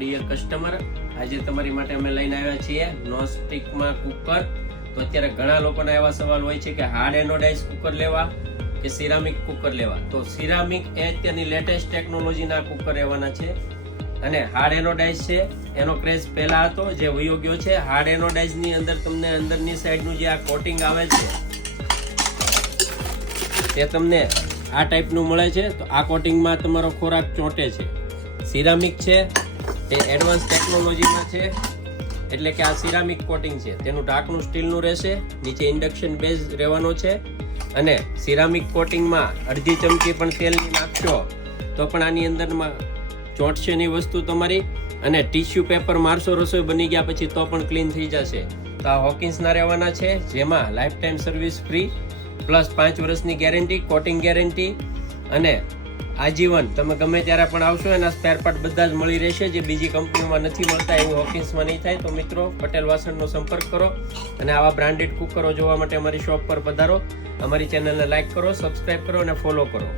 Dear customer, આજે તમારી માટે અમે લઈને આવ્યા છીએ નોનસ્ટિકમાં કુકર. તો અત્યારે ઘણા લોકોના એવા સવાલ હોય છે કે હાર્ડ એનોડાઇઝ કુકર લેવા કે સિરામિક કુકર લેવા. તો સિરામિક એ અત્યારની લેટેસ્ટ ટેકનોલોજીના કુકર રહેવાના છે અને હાર્ડ એનોડાઇઝ છે એનો ક્રેઝ પહેલા હતો જે વયો ગયો છે. હાર્ડ એનોડાઇઝ ની અંદર તમને અંદરની સાઈડનું જે આ કોટિંગ આવે છે તે તમને આ ટાઈપનું મળે છે. તો આ કોટિંગમાં તમારો ખોરાક ચોંટે છે. સિરામિક છે તે એડવાન્સ ટેકનોલોજીમાં છે, એટલે કે આ સિરામિક કોટિંગ છે તેનું ઢાંકણું સ્ટીલનું રહેશે, નીચે ઇન્ડક્શન બેઝ રહેવાનો છે અને સિરામિક કોટિંગમાં અડધી ચમચી પણ તેલની નાખશો તો પણ આની અંદરમાં ચોંટશે નહીં વસ્તુ તમારી, અને ટીશ્યુ પેપર મારશો રસોઈ બની ગયા પછી તો પણ ક્લીન થઈ જશે. તો આ હોકિન્સના રહેવાના છે જેમાં life time service free plus 5 વર્ષની ગેરંટી, કોટિંગ ગેરંટી અને આજીવન તમે ગમે ત્યારે પણ આવશો એના સ્પેર પાર્ટ બધા જ મળી રહેશે, જે બીજી કંપનીઓમાં નથી મળતા એવું હોકિન્સમાં નહીં થાય. તો મિત્રો પટેલ વાસણનો સંપર્ક કરો અને આવા બ્રાન્ડેડ કુકરો જોવા માટે અમારી શોપ પર પધારો. અમારી ચેનલને લાઈક કરો, સબસ્ક્રાઇબ કરો અને ફોલો કરો.